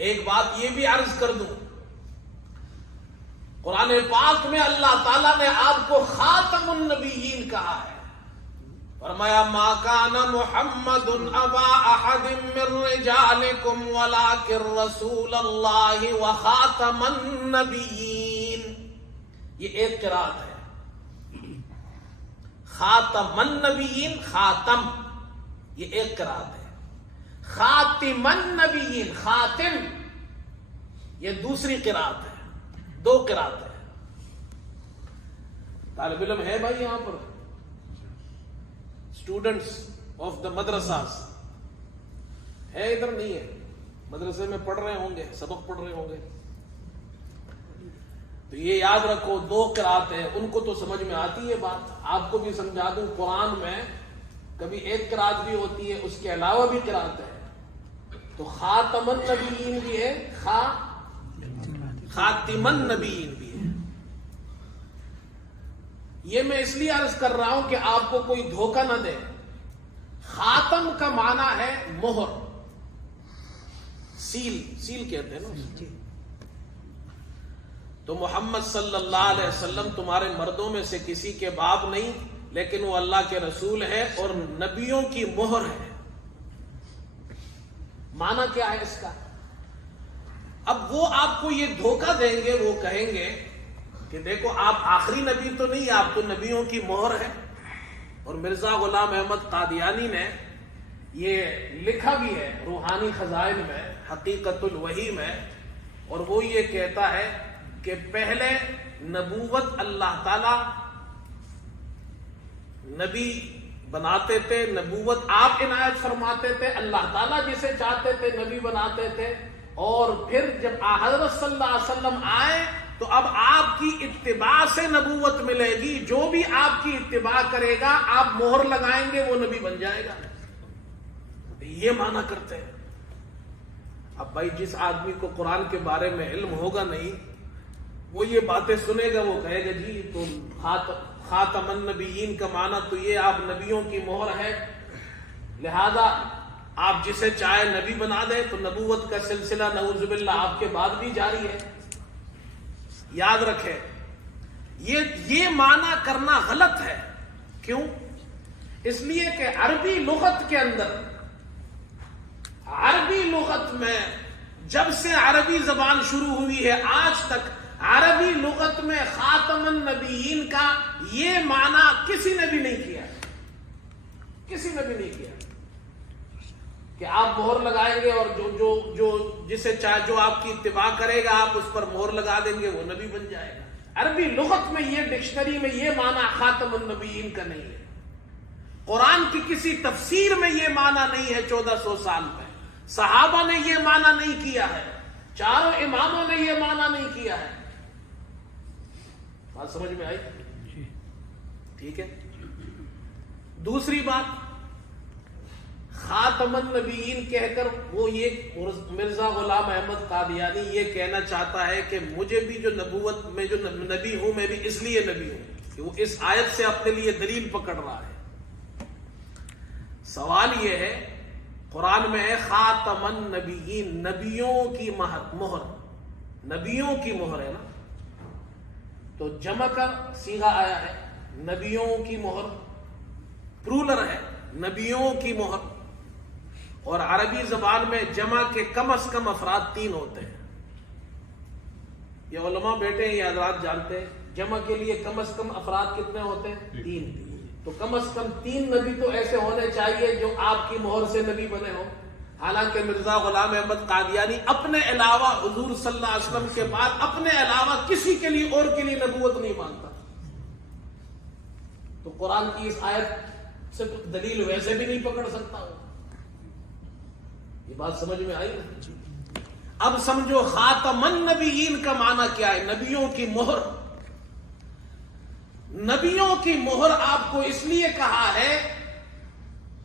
ایک بات یہ بھی عرض کر دوں، قرآن پاک میں اللہ تعالیٰ نے آپ کو خاتم النبیین کہا ہے، فرمایا ما کان محمد ابا احد من رجالکم ولکن رسول اللہ وخاتم النبیین۔ یہ ایک قرات ہے، خاتم النبیین، خاتم یہ ایک قرات ہے، خاتم النبیین، خاتم یہ دوسری قرات ہے، دو قرات ہے۔ طالب علم ہے بھائی یہاں پر؟ اسٹوڈنٹس آف دا مدرساز ہے؟ ادھر نہیں ہے؟ مدرسے میں پڑھ رہے ہوں گے، سبق پڑھ رہے ہوں گے، تو یہ یاد رکھو دو قرات ہیں، ان کو تو سمجھ میں آتی ہے بات۔ آپ کو بھی سمجھا دوں، قرآن میں کبھی ایک قرات بھی ہوتی ہے، اس کے علاوہ بھی قرات ہے، تو خاتم النبیین بھی ہے، خاتم النبیین بھی ہے۔ یہ میں اس لیے عرض کر رہا ہوں کہ آپ کو کوئی دھوکہ نہ دے۔ خاتم کا معنی ہے مہر، سیل، سیل کہتے ہیں نا۔ تو محمد صلی اللہ علیہ وسلم تمہارے مردوں میں سے کسی کے باپ نہیں، لیکن وہ اللہ کے رسول ہے اور نبیوں کی مہر ہے۔ معنی کیا ہے اس کا؟ اب وہ آپ کو یہ دھوکہ دیں گے، وہ کہیں گے کہ دیکھو آپ آخری نبی تو نہیں، آپ تو نبیوں کی مہر ہے۔ اور مرزا غلام احمد قادیانی نے یہ لکھا بھی ہے روحانی خزائن میں، حقیقت الوحی میں، اور وہ یہ کہتا ہے کہ پہلے نبوت اللہ تعالی نبی بناتے تھے، نبوت آپ عنایت فرماتے تھے، اللہ تعالیٰ جسے چاہتے تھے نبی بناتے تھے، اور پھر جب حضرت صلی اللہ علیہ وسلم آئے تو اب آپ کی اتباع سے نبوت ملے گی، جو بھی آپ کی اتباع کرے گا آپ مہر لگائیں گے وہ نبی بن جائے گا۔ یہ معنی کرتے ہیں۔ اب بھائی جس آدمی کو قرآن کے بارے میں علم ہوگا نہیں، وہ یہ باتیں سنے گا، وہ کہے گا جی تو خاتم النبیین کا معنی تو یہ آپ نبیوں کی مہر ہے، لہذا آپ جسے چاہے نبی بنا دیں، تو نبوت کا سلسلہ نعوذ باللہ آپ کے بعد بھی جاری ہے۔ یاد رکھیں یہ معنی کرنا غلط ہے۔ کیوں؟ اس لیے کہ عربی لغت کے اندر، عربی لغت میں جب سے عربی زبان شروع ہوئی ہے آج تک، عربی لغت میں خاتم النبیین کا یہ معنی کسی نے بھی نہیں کیا، کسی نے بھی نہیں کیا کہ آپ مہر لگائیں گے اور جو جسے چاہے جو آپ کی اتباع کرے گا آپ اس پر مہر لگا دیں گے وہ نبی بن جائے گا۔ عربی لغت میں یہ ڈکشنری میں یہ معنی خاتم النبیین کا نہیں ہے، قرآن کی کسی تفسیر میں یہ معنی نہیں ہے۔ 1400 سال میں صحابہ نے یہ معنی نہیں کیا ہے، چاروں اماموں نے یہ معنی نہیں کیا ہے۔ بات سمجھ میں آئی؟ ٹھیک ہے۔ دوسری بات، خاتم النبیین کہہ کر وہ یہ مرزا غلام احمد قادیانی یہ کہنا چاہتا ہے کہ مجھے بھی جو نبوت میں جو نبی ہوں، میں بھی اس لیے نبی ہوں کہ وہ اس آیت سے اپنے لیے دلیل پکڑ رہا ہے۔ سوال یہ ہے، قرآن میں ہے خاتم النبیین، نبیوں کی مہر، نبیوں کی مہر ہے نا، تو جمع کا صیغہ آیا ہے، نبیوں کی مہر، پلورل ہے، نبیوں کی مہر۔ اور عربی زبان میں جمع کے کم از کم افراد 3 ہوتے ہیں۔ یہ علماء بیٹے ہیں، یہ حضرات جانتے ہیں جمع کے لیے کم از کم افراد کتنے ہوتے ہیں؟ 3۔ تو کم از کم 3 نبی تو ایسے ہونے چاہیے جو آپ کی مہر سے نبی بنے ہوں۔ حالانکہ مرزا غلام احمد قادیانی اپنے علاوہ حضور صلی اللہ علیہ وسلم کے بعد اپنے علاوہ کسی کے لیے اور کے لیے نبوت نہیں مانتا، تو قرآن کی اس آیت سے دلیل ویسے بھی نہیں پکڑ سکتا ہوں۔ یہ بات سمجھ میں آئی؟ اب سمجھو خاتم النبیین کا معنی کیا ہے؟ نبیوں کی مہر۔ نبیوں کی مہر آپ کو اس لیے کہا ہے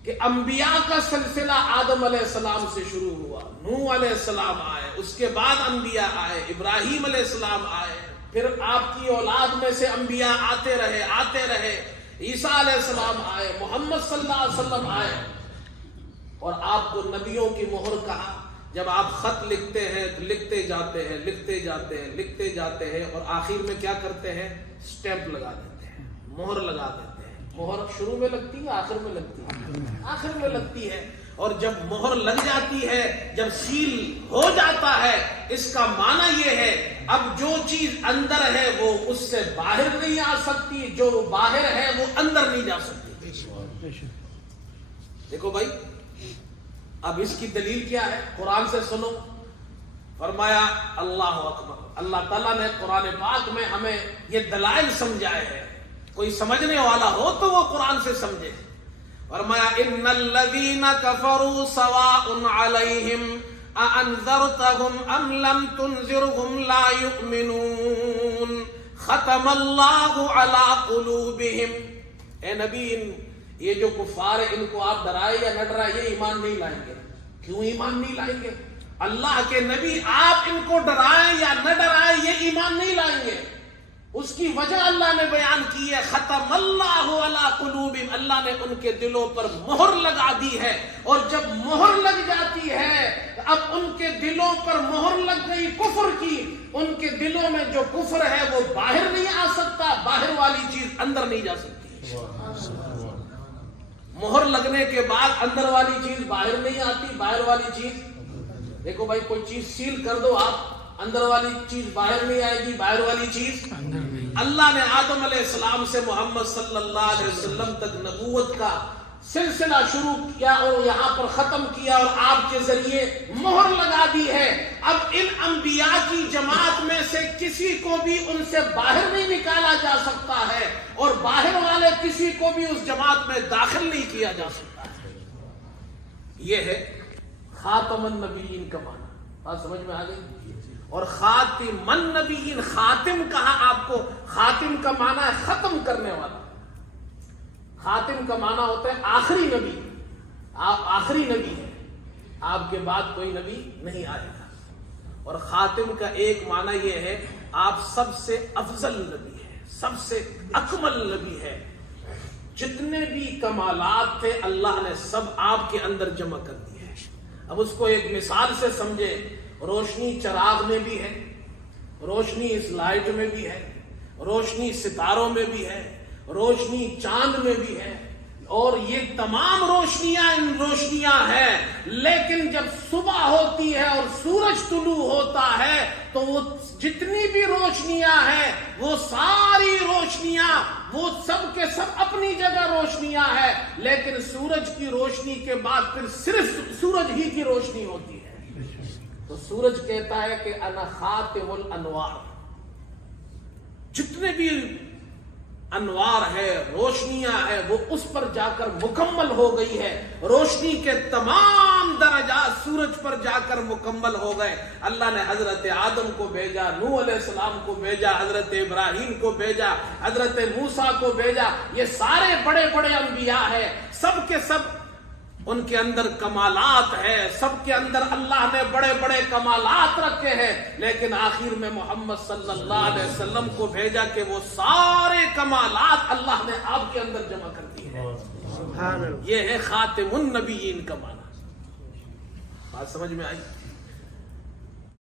کہ انبیاء کا سلسلہ آدم علیہ السلام سے شروع ہوا، نوح علیہ السلام آئے، اس کے بعد انبیاء آئے، ابراہیم علیہ السلام آئے، پھر آپ کی اولاد میں سے انبیاء آتے رہے، عیسیٰ علیہ السلام آئے، محمد صلی اللہ علیہ وسلم آئے، اور آپ کو نبیوں کی مہر کہا۔ جب آپ خط لکھتے ہیں تو لکھتے جاتے ہیں لکھتے جاتے ہیں لکھتے جاتے ہیں اور آخر میں کیا کرتے ہیں؟ سٹیمپ لگا دیتے ہیں، مہر لگا دیتے ہیں۔ مہر شروع میں لگتی ہے آخر میں لگتی ہے؟ آخر میں لگتی ہے۔ اور جب مہر لگ جاتی ہے، جب سیل ہو جاتا ہے، اس کا معنی یہ ہے اب جو چیز اندر ہے وہ اس سے باہر نہیں آ سکتی، جو باہر ہے وہ اندر نہیں جا سکتی۔ دیکھو بھائی، اب اس کی دلیل کیا ہے؟ قرآن سے سنو۔ فرمایا اللہ اکبر، اللہ تعالیٰ نے قرآن پاک میں ہمیں یہ دلائل سمجھائے ہیں، کوئی سمجھنے والا ہو تو وہ قرآن سے سمجھے۔ فرمایا ان الذین کفروا سواء علیہم اانذرتهم ام لم تنذرهم لا یؤمنون ختم اللہ علی قلوبہم۔ اے نبی، یہ جو کفار ہے ان کو آپ ڈرائے یا نہ ڈرائے یہ ایمان نہیں لائیں گے۔ کیوں ایمان نہیں لائیں گے؟ اللہ کے نبی آپ ان کو ڈرائیں یا نہ ڈرائیں یہ ایمان نہیں لائیں گے۔ اس کی وجہ اللہ نے بیان کی ہے، ختم اللہ علی قلوبہم، اللہ نے ان کے دلوں پر مہر لگا دی ہے۔ اور جب مہر لگ جاتی ہے، اب ان کے دلوں پر مہر لگ گئی کفر کی، ان کے دلوں میں جو کفر ہے وہ باہر نہیں آ سکتا، باہر والی چیز اندر نہیں جا سکتی۔ مہر لگنے کے بعد اندر والی چیز باہر نہیں آتی، باہر والی چیز، دیکھو بھائی کوئی چیز سیل کر دو آپ، اندر والی چیز باہر نہیں آئے گی، باہر والی چیز اللہ نے آدم علیہ السلام سے محمد صلی اللہ علیہ وسلم تک نبوت کا سلسلہ شروع کیا اور یہاں پر ختم کیا اور آپ کے ذریعے مہر لگا دی ہے۔ اب ان انبیاء کی جماعت میں سے کسی کو بھی ان سے باہر نہیں نکالا جا سکتا ہے اور باہر والے کسی کو بھی اس جماعت میں داخل نہیں کیا جا سکتا ہے۔ یہ ہے خاتم النبیین کا معنی، بات سمجھ میں آ گئی؟ اور خاتم النبیین، خاتم کہا آپ کو، خاتم کا معنی ہے ختم کرنے والا۔ خاتم کا معنی ہوتا ہے آخری نبی، آپ آخری نبی ہیں، آپ کے بعد کوئی نبی نہیں آئے گا۔ اور خاتم کا ایک معنی یہ ہے آپ سب سے افضل نبی ہیں، سب سے اکمل نبی ہے۔ جتنے بھی کمالات تھے اللہ نے سب آپ کے اندر جمع کر دیے ہیں۔ اب اس کو ایک مثال سے سمجھے، روشنی چراغ میں بھی ہے، روشنی اس لائٹ میں بھی ہے، روشنی ستاروں میں بھی ہے، روشنی چاند میں بھی ہے، اور یہ تمام روشنیاں ان روشنیاں ہیں، لیکن جب صبح ہوتی ہے اور سورج طلوع ہوتا ہے تو وہ جتنی بھی روشنیاں ہیں وہ ساری روشنیاں، وہ سب کے سب اپنی جگہ روشنیاں ہیں، لیکن سورج کی روشنی کے بعد پھر صرف سورج ہی کی روشنی ہوتی ہے۔ تو سورج کہتا ہے کہ انا خاتم الانوار، جتنے بھی انوار ہے، روشنیاں ہے، وہ اس پر جا کر مکمل ہو گئی ہے۔ روشنی کے تمام درجات سورج پر جا کر مکمل ہو گئے۔ اللہ نے حضرت آدم کو بھیجا، نوح علیہ السلام کو بھیجا، حضرت ابراہیم کو بھیجا، حضرت موسیٰ کو بھیجا، یہ سارے بڑے بڑے انبیاء ہیں، سب کے سب ان کے اندر کمالات ہے، سب کے اندر اللہ نے بڑے بڑے کمالات رکھے ہیں، لیکن آخر میں محمد صلی اللہ علیہ وسلم کو بھیجا کہ وہ سارے کمالات اللہ نے آپ کے اندر جمع کر دیے ہیں۔ یہ ہے خاتم النبیین کا معنی۔ بات سمجھ میں آئی؟